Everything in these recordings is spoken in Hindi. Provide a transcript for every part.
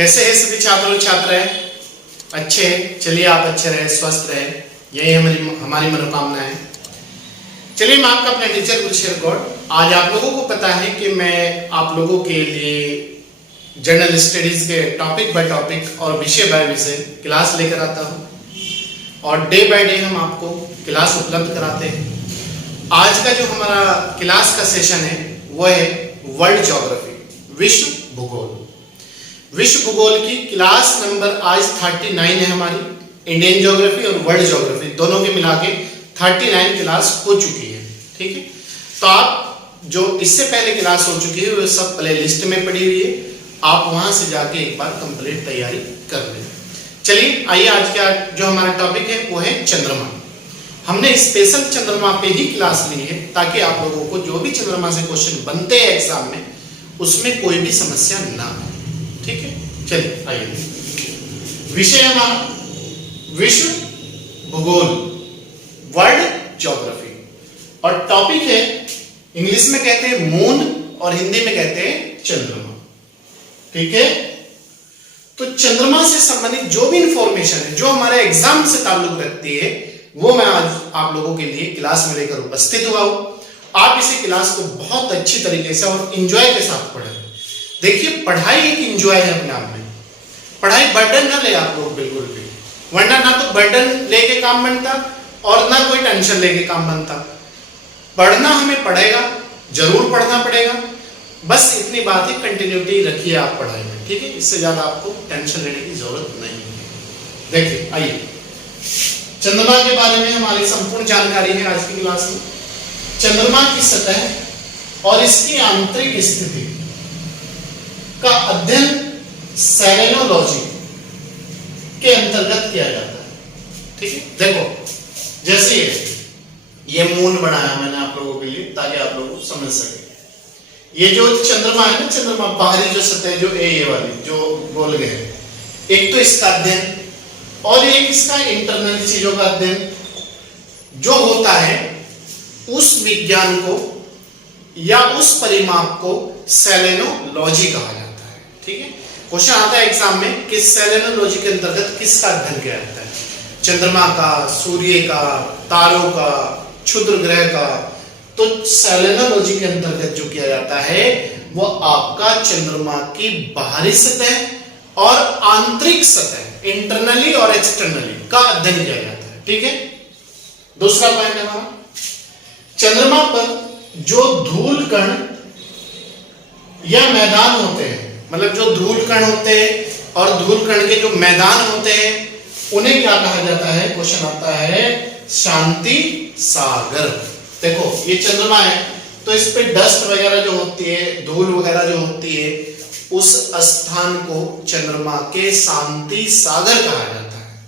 कैसे हैं सभी छात्र छात्राएं? अच्छे हैं। चलिए आप अच्छे रहे, स्वस्थ रहे, यही हमारी मनोकामना है। चलिए मैं आपका अपना टीचर गुरुशेर गौड़। आज आप लोगों को पता है कि मैं आप लोगों के लिए जनरल स्टडीज के टॉपिक बाय टॉपिक और विषय बाय विषय क्लास लेकर आता हूँ और डे बाय डे हम आपको क्लास उपलब्ध कराते हैं। आज का जो हमारा क्लास का सेशन है वो है वर्ल्ड ज्योग्राफी, विश्व भूगोल। विश्व भूगोल की क्लास नंबर आज 39 है हमारी। इंडियन ज्योग्राफी और वर्ल्ड ज्योग्राफी दोनों के मिला के 39 क्लास हो चुकी है। ठीक है, तो आप जो इससे पहले क्लास हो चुकी है वो सब प्ले लिस्ट में पड़ी हुई है, आप वहां से जाके एक बार कंप्लीट तैयारी कर लें। चलिए आइए, आज का जो हमारा टॉपिक है वो है चंद्रमा। हमने स्पेशल चंद्रमा पे ही क्लास ली है ताकि आप लोगों को जो भी चंद्रमा से क्वेश्चन बनते हैं एग्जाम में उसमें कोई भी समस्या ना हो। ठीक है, चलिए आइए। विषय हमारा विश्व भूगोल, वर्ल्ड ज्योग्राफी, और टॉपिक है इंग्लिश में कहते हैं मून और हिंदी में कहते हैं चंद्रमा। ठीक है, तो चंद्रमा से संबंधित जो भी इंफॉर्मेशन है जो हमारे एग्जाम से ताल्लुक रखती है वो मैं आज आप लोगों के लिए क्लास में लेकर उपस्थित हुआ हूं। आप इसे क्लास को बहुत अच्छी तरीके से और एंजॉय के साथ पढ़ें। देखिए, पढ़ाई एक एंजॉय है अपने आप में। पढ़ाई बर्डन ना ले आप लोग बिल्कुल भी, वरना ना तो बर्डन लेके काम बनता और ना कोई टेंशन लेके काम बनता। पढ़ना हमें पड़ेगा, जरूर पढ़ना पड़ेगा, बस इतनी बात है कंटिन्यूटी रखिए आप पढ़ाई में। ठीक है, इससे ज्यादा आपको टेंशन लेने की जरूरत नहीं है। देखिए आइए, चंद्रमा के बारे में हमारी संपूर्ण जानकारी है आज की क्लास में। चंद्रमा की सतह और इसकी आंतरिक स्थिति का अध्ययन सेलेनोलॉजी के अंतर्गत किया जाता है। ठीक है, देखो जैसे ये मून बनाया मैंने आप लोगों के लिए ताकि आप लोग समझ सके। ये जो चंद्रमा है ना, चंद्रमा बाहरी जो सतह जो ये वाली जो बोल गए, एक तो इसका अध्ययन और एक इसका इंटरनल चीजों का अध्ययन जो होता है उस विज्ञान को या उस परिमाप को सेलेनोलॉजी कहा जाता है। ठीक है, क्वेश्चन आता है एग्जाम में कि सेलेनोलॉजी के अंतर्गत किसका अध्ययन किया जाता है? चंद्रमा का, सूर्य का, तारों का, क्षुद्र ग्रह का। तो सेलेनोलॉजी के अंतर्गत जो किया जाता है वो आपका चंद्रमा की बाहरी सतह और आंतरिक सतह, इंटरनली और एक्सटर्नली का अध्ययन किया जाता है। ठीक है, दूसरा पॉइंट है हमारा, चंद्रमा पर जो धूल कण या मैदान होते हैं, मतलब जो धूल कण होते हैं और धूल कण के जो मैदान होते हैं उन्हें क्या कहा जाता है? क्वेश्चन आता है शांति सागर। देखो ये चंद्रमा है तो इस पे डस्ट वगैरह जो होती है, धूल वगैरह जो होती है, उस स्थान को चंद्रमा के शांति सागर कहा जाता है।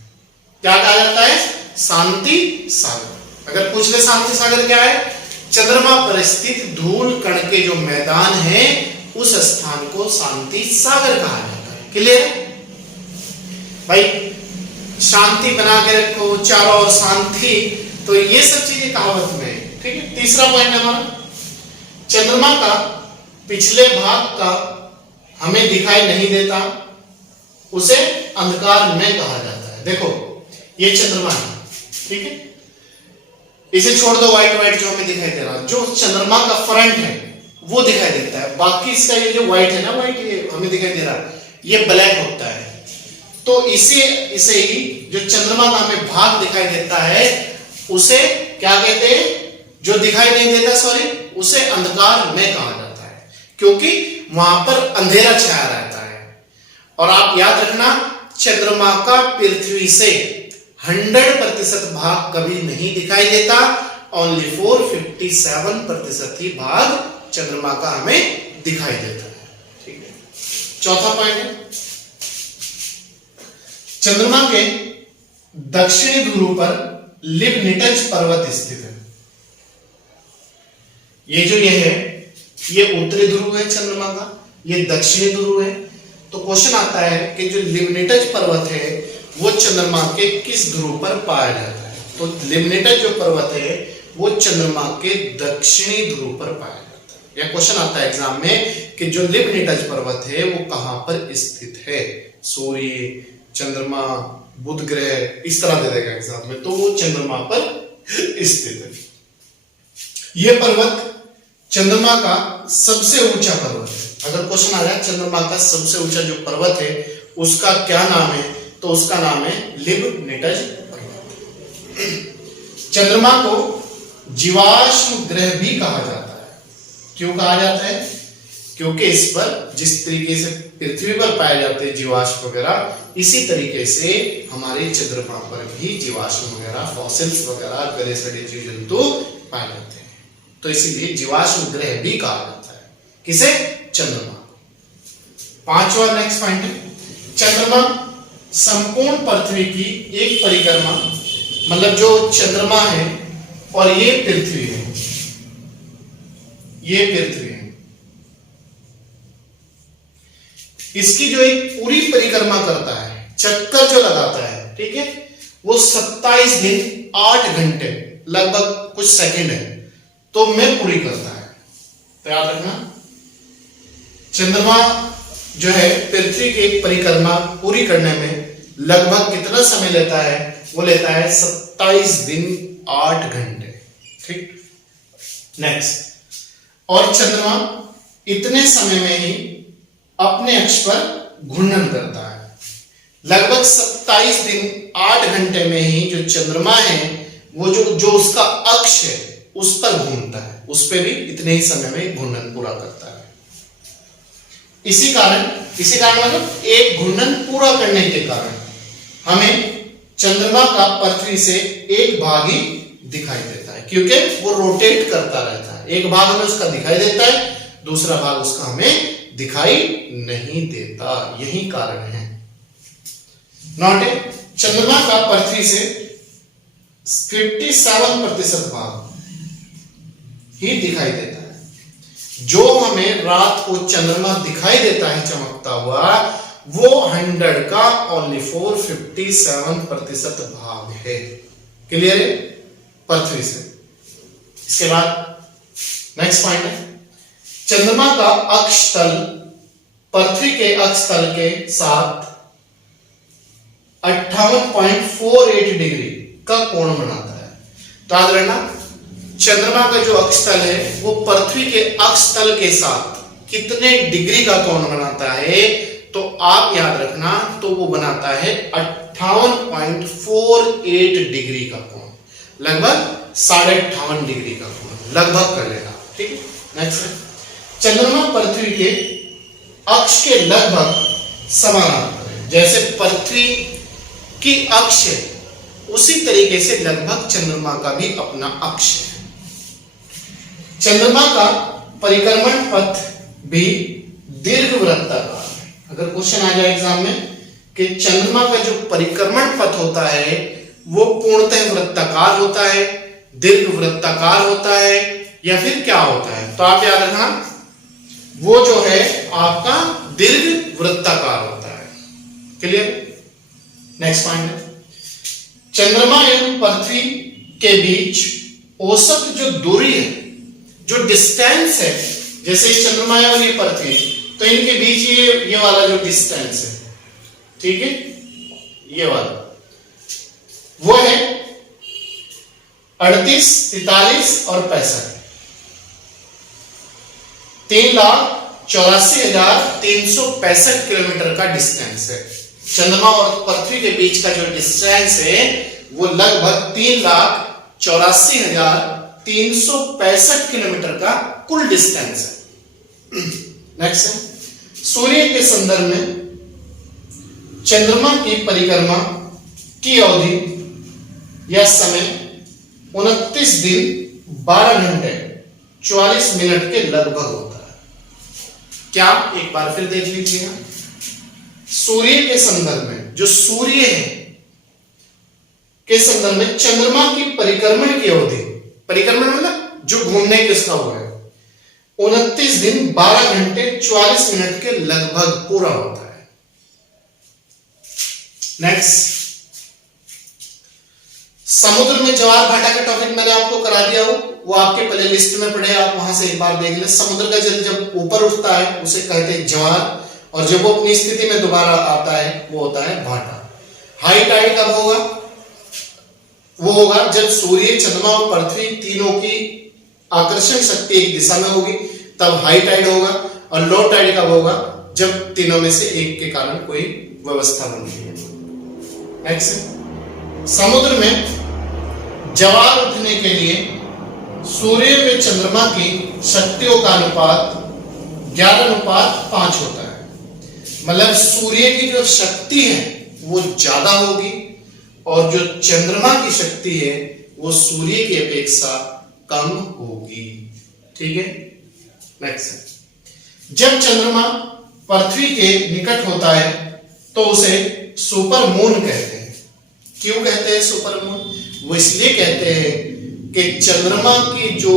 क्या कहा जाता है? शांति सागर। अगर पूछ ले शांति सागर क्या है? चंद्रमा पर स्थित धूल कण के जो मैदान है उस स्थान को शांति सागर कहा जाता है। क्लियर भाई? शांति बना के रखो, चारों ओर शांति, तो ये सब चीजें कहावत में है। ठीक है, तीसरा पॉइंट है हमारा, चंद्रमा का पिछले भाग का हमें दिखाई नहीं देता, उसे अंधकार में कहा जाता है। देखो ये चंद्रमा है, ठीक है, इसे छोड़ दो, व्हाइट व्हाइट जो हमें दिखाई दे रहा है, जो चंद्रमा का फ्रंट है वो दिखाई देता है, बाकी इसका ये जो व्हाइट है ना, व्हाइट ये हमें दिखाई दे रहा है, ये ब्लैक होता है। तो इसे ही जो चंद्रमा का हमें भाग दिखाई देता है उसे क्या कहते हैं? जो दिखाई नहीं देता, सॉरी, उसे अंधकार में कहा जाता है, क्योंकि वहां पर अंधेरा छाया रहता है। और आप याद रखना, चंद्रमा का पृथ्वी से 100% भाग कभी नहीं दिखाई देता, ओनली 457% ही भाग चंद्रमा का हमें दिखाई देता है। ठीक है, चौथा पॉइंट है, चंद्रमा के दक्षिणी ध्रुव पर लिबनिटज पर्वत स्थित है। ये है ये उत्तरी ध्रुव है चंद्रमा का, ये दक्षिणी ध्रुव है। तो क्वेश्चन आता है कि जो लिबनिटज पर्वत है वो चंद्रमा के किस ध्रुव पर पाया जाता है? तो लिबनिटज जो पर्वत है वो चंद्रमा के दक्षिणी ध्रुव पर पाया जाता है। यह क्वेश्चन आता है एग्जाम में कि जो लिबनिटज पर्वत है वो कहां पर स्थित है। सूर्य, चंद्रमा, बुध ग्रह, इस तरह दे देगा एग्जाम में, तो वो चंद्रमा पर स्थित है। यह पर्वत चंद्रमा का सबसे ऊंचा पर्वत है। अगर क्वेश्चन आ जाए चंद्रमा का सबसे ऊंचा जो पर्वत है उसका क्या नाम है, तो उसका नाम है लिबनिटज पर्वत। चंद्रमा को जीवाश्म ग्रह भी कहा जाता है। क्यों कहा जाता है? क्योंकि इस पर जिस तरीके से पृथ्वी पर पाए जाते हैं जीवाश्म वगैरह, इसी तरीके से हमारे चंद्रमा पर भी जीवाश्म वगैरह, फॉसिल्स वगैरह, गले सड़े जीव जंतु पाए जाते हैं। तो इसीलिए जीवाश्म ग्रह भी कहा जाता है। किसे? चंद्रमा को। पांचवा नेक्स्ट पॉइंट है, चंद्रमा संपूर्ण पृथ्वी की एक परिक्रमा, मतलब जो चंद्रमा है और ये पृथ्वी है, ये पृथ्वी है, इसकी जो एक पूरी परिक्रमा करता है, चक्कर जो लगाता है, ठीक है, वो 27 दिन 8 घंटे लगभग कुछ सेकंड है तो में पूरी करता है। तो याद रखना, चंद्रमा जो है पृथ्वी की एक परिक्रमा पूरी करने में लगभग कितना समय लेता है? वो लेता है 27 दिन 8 घंटे। ठीक, नेक्स्ट, और चंद्रमा इतने समय में ही अपने अक्ष पर घूर्णन करता है। लगभग 27 दिन 8 घंटे में ही जो चंद्रमा है वो जो उसका अक्ष है उस पर घूमता है, उस पर भी इतने ही समय में घूर्णन पूरा करता है। इसी कारण मतलब एक घूर्णन पूरा करने के कारण हमें चंद्रमा का पृथ्वी से एक भाग ही दिखाई देता है, क्योंकि वो रोटेट करता रहता है। एक भाग हमें उसका दिखाई देता है, दूसरा भाग उसका हमें दिखाई नहीं देता। यही कारण है। नोट, चंद्रमा का पृथ्वी से 57% भाग ही दिखाई देता है। जो हमें रात को चंद्रमा दिखाई देता है चमकता हुआ, वो 100 का ओनली 57% भाग है। क्लियर है? पृथ्वी से। इसके बाद नेक्स्ट पॉइंट है, चंद्रमा का अक्ष तल पृथ्वी के अक्ष तल के साथ 58.48 डिग्री का कोण बनाता है। तो याद रखना, चंद्रमा का जो अक्ष तल है वो पृथ्वी के अक्ष तल के साथ कितने डिग्री का कोण बनाता है? तो आप याद रखना, तो वो बनाता है 58.48 डिग्री का कोण, लगभग 58.5 डिग्री का कोण, लगभग कर लेना। ठीक है, नेक्स्ट है, चंद्रमा पृथ्वी के अक्ष के लगभग समानांतर है। जैसे पृथ्वी की अक्ष है उसी तरीके से लगभग चंद्रमा का भी अपना अक्ष है। चंद्रमा का परिक्रमण पथ भी दीर्घवृत्ताकार है। अगर क्वेश्चन आ जाए एग्जाम में कि चंद्रमा का जो परिक्रमण पथ होता है वो पूर्णतः वृत्ताकार होता है, दीर्घवृत्ताकार होता है, या फिर क्या होता है, तो आप याद रखना वो जो है आपका दीर्घवृत्ताकार होता है। क्लियर? नेक्स्ट पॉइंट है, चंद्रमा एवं पृथ्वी के बीच औसत जो दूरी है, जो डिस्टेंस है, जैसे चंद्रमा है और ये पृथ्वी, तो इनके बीच ये वाला जो डिस्टेंस है, ठीक है, ये वाला वो है 38, 43 और 65। 3,84,365 किलोमीटर का डिस्टेंस है। चंद्रमा और पृथ्वी के बीच का जो डिस्टेंस है वो लगभग 3,84,365 किलोमीटर का कुल डिस्टेंस है। नेक्स्ट है, सूर्य के संदर्भ में चंद्रमा की परिक्रमा की अवधि या समय 29 दिन 12 घंटे 44 मिनट के लगभग होता है। क्या? एक बार फिर देख लीजिएगा, सूर्य के संदर्भ में, जो सूर्य है के संदर्भ में चंद्रमा की परिक्रमण की अवधि, परिक्रमण मतलब जो घूमने के इसका हुआ है, 29 दिन 12 घंटे 44 मिनट के लगभग पूरा होता है। नेक्स्ट, समुद्र में ज्वार भाटा का टॉपिक मैंने आपको करा दिया हो, वो आपके प्ले लिस्ट में पड़े, आप वहां से एक बार देख लें। समुद्र का जल जब ऊपर उठता है उसे कहते हैं ज्वार, और जब वो अपनी स्थिति में दोबारा आता है वो होता है भाटा। हाई टाइड कब होगा? वो होगा जब सूर्य, चंद्रमा और पृथ्वी तीनों की आकर्षण शक्ति एक दिशा में होगी, तब हाई टाइड होगा। और लो टाइड कब होगा? जब तीनों में से एक के कारण कोई व्यवस्था बनती है। नेक्स्ट, समुद्र में ज्वार उठने के लिए सूर्य में चंद्रमा की शक्तियों का अनुपात 11:5 होता है। मतलब सूर्य की जो शक्ति है वो ज्यादा होगी और जो चंद्रमा की शक्ति है वो सूर्य की अपेक्षा कम होगी। ठीक है। नेक्स्ट, जब चंद्रमा पृथ्वी के निकट होता है तो उसे सुपर मून कहते हैं। क्यों कहते हैं सुपर मून? वो इसलिए कहते हैं कि चंद्रमा की जो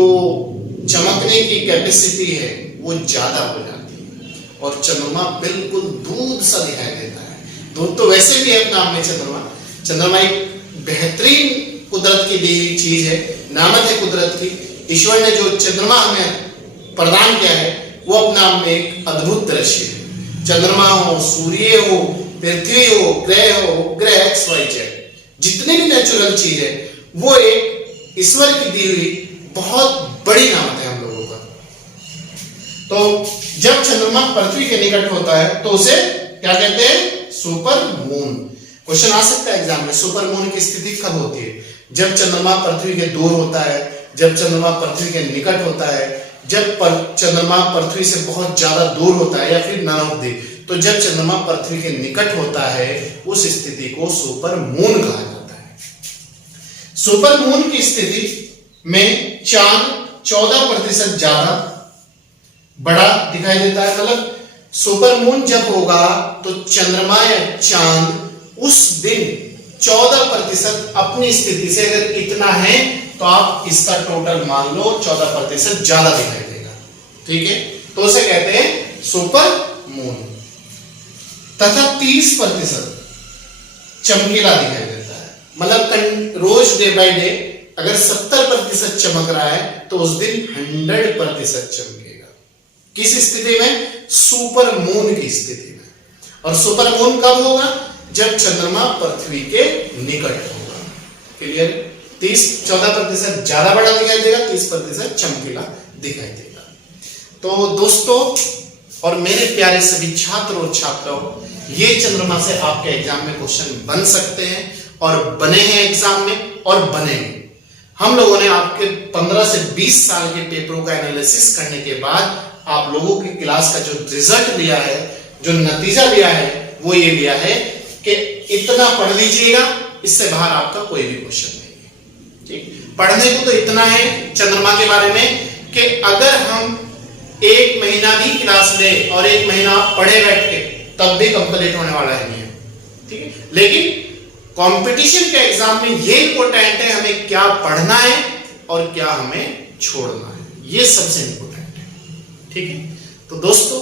चमकने की कैपेसिटी है वो ज्यादा हो जाती है और चंद्रमा बिल्कुल दूध सा दिखाई देता है। दूध तो वैसे भी है नाम में चंद्रमा। चंद्रमा एक बेहतरीन कुदरत की दी हुई चीज है, नामत है कुदरत की। ईश्वर ने जो चंद्रमा हमें प्रदान किया है वो अपने आप में एक अद्भुत दृश्य है। चंद्रमा हो, सूर्य हो, पृथ्वी हो, ग्रह हो, उपग्रह XYZ, जितने भी नेचुरल चीज है वो एक ईश्वर की दी हुई बहुत बड़ी नामत है हम लोगों का। तो जब चंद्रमा पृथ्वी के निकट होता है तो उसे क्या कहते हैं? Super moon. क्वेश्चन आ सकता है एग्जाम में, सुपर मून की स्थिति कब होती है? जब चंद्रमा पृथ्वी के दूर होता है, जब चंद्रमा पृथ्वी के निकट होता है, जब चंद्रमा पृथ्वी से बहुत ज्यादा दूर होता है, या फिर नन ऑफ दी। तो जब चंद्रमा पृथ्वी के निकट होता है उस स्थिति को सुपर मून कहा जाता है। सुपर मून की स्थिति में चांद 14% ज्यादा बड़ा दिखाई देता है। मतलब सुपर मून जब होगा तो चंद्रमा या चांद उस दिन 14% अपनी स्थिति से, अगर इतना है तो आप इसका टोटल मान लो 14% ज्यादा दिखाई देगा। ठीक है, तो उसे कहते हैं सुपर मून। तथा 30% चमकीला दिखाई देता है। मतलब रोज डे बाय डे अगर 70% चमक रहा है तो उस दिन 100% चमकेगा। किस स्थिति में? सुपर मून की स्थिति में। और सुपर मून कब होगा? जब चंद्रमा पृथ्वी के निकट होगा। क्लियर? 14% ज्यादा बड़ा दिखाई देगा, 30% चमकीला दिखाई देगा। तो दोस्तों और मेरे प्यारे सभी छात्र और छात्राओं, ये चंद्रमा से आपके एग्जाम में क्वेश्चन बन सकते हैं और बने हैं एग्जाम में और बनेंगे। हम लोगों ने आपके 15 से 20 साल के पेपरों का एनालिसिस करने के बाद आप लोगों की क्लास का जो रिजल्ट दिया है, जो नतीजा लिया है, वो ये लिया है कि इतना पढ़ लीजिएगा, इससे बाहर आपका कोई भी क्वेश्चन नहीं है। ठीक, पढ़ने को तो इतना है चंद्रमा के बारे में कि अगर हम 1 महीना भी क्लास ले और 1 महीना पढ़े बैठ के तब भी कंप्लीट होने वाला है नहीं है। ठीक है, लेकिन कंपटीशन के एग्जाम में ये इंपॉर्टेंट है हमें क्या पढ़ना है और क्या हमें छोड़ना है, ये सबसे इंपॉर्टेंट है। ठीक है, तो दोस्तों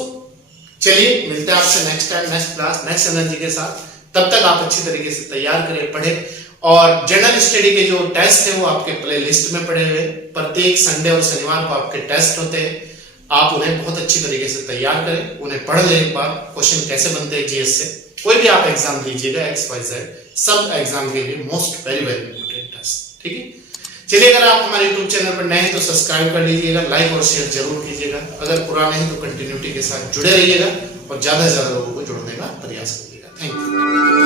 चलिए मिलते हैं आपसे next time, next class, next energy के साथ। तब तक आप अच्छी तरीके से तैयार करें, पढ़ें। और जनरल स्टडी के जो टेस्ट है वो आपके प्ले लिस्ट में पड़े हुए। प्रत्येक संडे और शनिवार को आपके टेस्ट होते हैं। आप उन्हें बहुत अच्छी तरीके से तैयार करें, उन्हें पढ़ लें एक बार। क्वेश्चन कैसे बनते हैं जीएस से, कोई भी आप एग्जाम लीजिएगा, XYZ सब एग्जाम के लिए most very very important test. ठीक है, चलिए अगर आप हमारे यूट्यूब चैनल पर नए हैं तो सब्सक्राइब कर लीजिएगा, लाइक और शेयर जरूर कीजिएगा। अगर पुराने हैं तो कंटिन्यूटी के साथ जुड़े रहिएगा और ज्यादा से ज्यादा लोगों को जोड़ने का प्रयास करिएगा। Thank you.